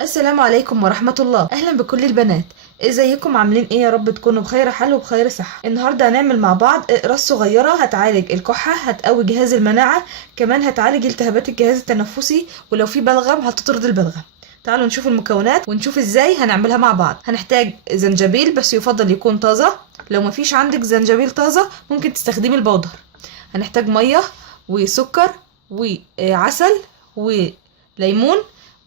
السلام عليكم ورحمة الله. أهلا بكل البنات. ازيكم عاملين ايه؟ يا رب تكونوا بخير حال وبخير صحة. النهاردة هنعمل مع بعض اقراص صغيرة هتعالج الكحة، هتقوي جهاز المناعة، كمان هتعالج التهابات الجهاز التنفسي، ولو في بلغم هتطرد البلغم. تعالوا نشوف المكونات ونشوف ازاي هنعملها مع بعض. هنحتاج زنجبيل بس يفضل يكون طازة، لو مفيش عندك زنجبيل طازة ممكن تستخدمي البودر. هنحتاج مية وسكر وعسل وليمون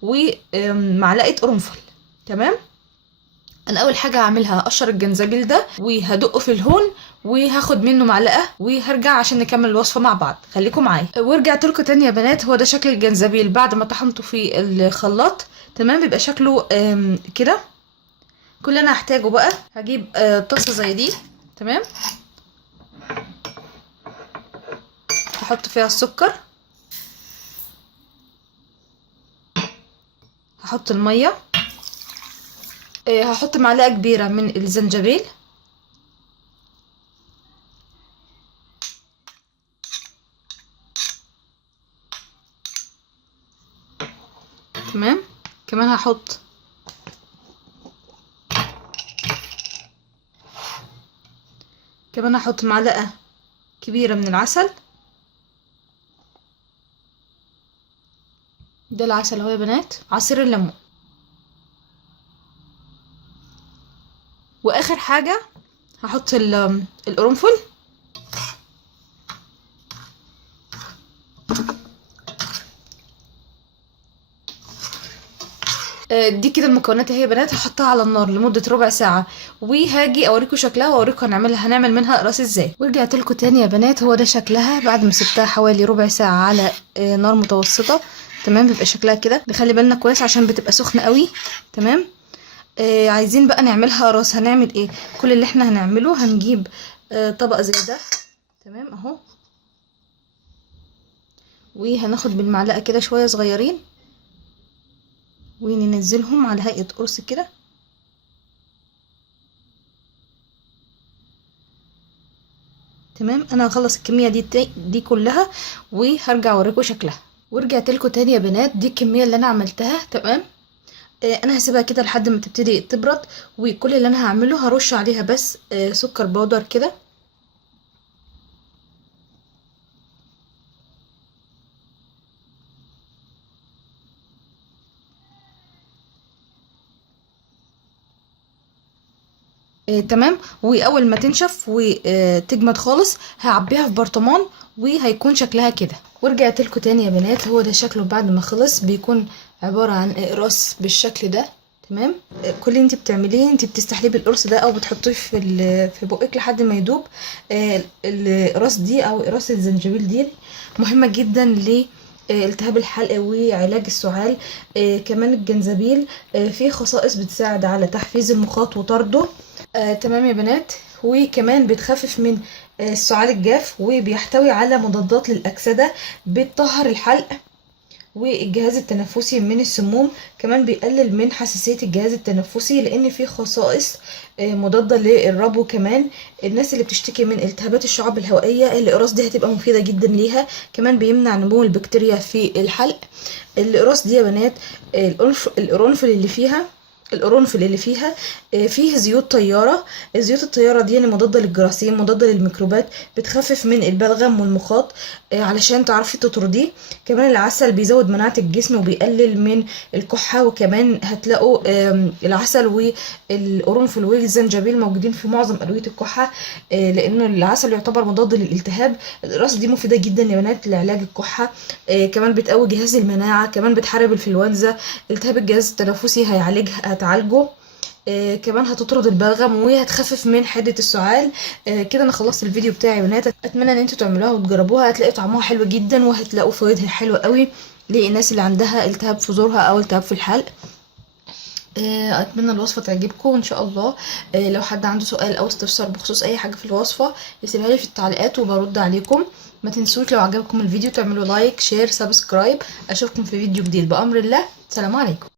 ومعلقه قرنفل. تمام. انا اول حاجه هعملها هقشر الجنزبيل ده وهدقه في الهون وهاخد منه معلقه وهرجع عشان نكمل الوصفه مع بعض. خليكم معايا. ورجعت لكم تاني يا بنات. هو ده شكل الجنزبيل بعد ما طحنته في الخلاط. تمام. بيبقى شكله كده. كل اللي انا هحتاجه بقى هجيب طاسه زي دي. تمام. هحط فيها السكر، هحط الميه، هحط معلقه كبيره من الزنجبيل، تمام. كمان هحط معلقه كبيره من العسل. ده العسل اهو يا بنات. عصير الليمون. واخر حاجه هحط القرنفل. دي كده المكونات اهي يا بنات. هحطها على النار لمده ربع ساعه وهاجي اوريكم شكلها واوريكم هنعمل منها اقراص ازاي. ورجعت لكم تاني يا بنات. هو ده شكلها بعد ما سبتها حوالي ربع ساعه على نار متوسطه. تمام. بيبقى شكلها كده. نخلي بالنا كويس عشان بتبقى سخنه قوي. تمام. عايزين بقى نعملها قراص. هنعمل ايه؟ كل اللي احنا هنعمله هنجيب طبق زي ده. تمام اهو. وهناخد بالمعلقه كده شويه صغيرين وننزلهم على هيئه قرص كده. تمام. انا هخلص الكميه دي كلها وهرجع اوريكم شكلها. ورجعت لكم تاني يا بنات. دي الكميه اللي انا عملتها. تمام. انا هسيبها كده لحد ما تبتدي تبرد. وكل اللي انا هعمله هرش عليها بس سكر بودر كده. تمام. واول ما تنشف وتجمد خالص هعبيها في برطمان وهيكون شكلها كده. ورجعت لكم تاني يا بنات. هو ده شكله بعد ما خلص. بيكون عبارة عن اقراص بالشكل ده. تمام. كل اللي انت بتعمليه انت بتستحلبي القرص ده او بتحطيه في بقك لحد ما يدوب. الاقراص دي او اقراص الزنجبيل دي مهمة جدا التهاب الحلق وعلاج السعال. كمان الجنزبيل فيه خصائص بتساعد على تحفيز المخاط وطرده. تمام يا بنات. وكمان بتخفف من السعال الجاف وبيحتوي على مضادات للأكسدة، بتطهر الحلق والجهاز التنفسي من السموم. كمان بيقلل من حساسية الجهاز التنفسي لأن فيه خصائص مضادة للربو. كمان الناس اللي بتشتكي من التهابات الشعب الهوائية الأقراص دي هتبقى مفيدة جدا ليها. كمان بيمنع نمو البكتيريا في الحلق. الأقراص دي يا بنات القرنفل اللي فيها فيه زيوت طيارة. الزيوت الطيارة دي يعني مضادة للجراثيم، مضادة للميكروبات، بتخفف من البلغم والمخاط علشان تعرفي تطرديه. كمان العسل بيزود مناعة الجسم وبيقلل من الكحة. وكمان هتلاقوا العسل والقرنفل والزنجبيل موجودين في معظم أدوية الكحة لأنه العسل يعتبر مضاد للالتهاب. القراص دي مفيدة جدا يا بنات لعلاج الكحة. كمان بتقوي جهاز المناعة. كمان بتحارب الانفلونزا. التهاب الجهاز التنفسي هتعالجه. كمان هتطرد البلغم وهتخفف من حدة السعال. كده انا خلصت الفيديو بتاعي يا بنات. اتمنى ان انتوا تعملوها وتجربوها. هتلاقوا طعمها حلو جدا وهتلاقوا فوائدها حلوه قوي للناس اللي عندها التهاب في زورها او التهاب في الحلق. اتمنى الوصفه تعجبكم ان شاء الله. لو حد عنده سؤال او استفسار بخصوص اي حاجه في الوصفه يسيبها لي في التعليقات وبرد عليكم. ما تنسوش لو عجبكم الفيديو تعملوا لايك شير سبسكرايب. اشوفكم في فيديو جديد بامر الله. سلام عليكم.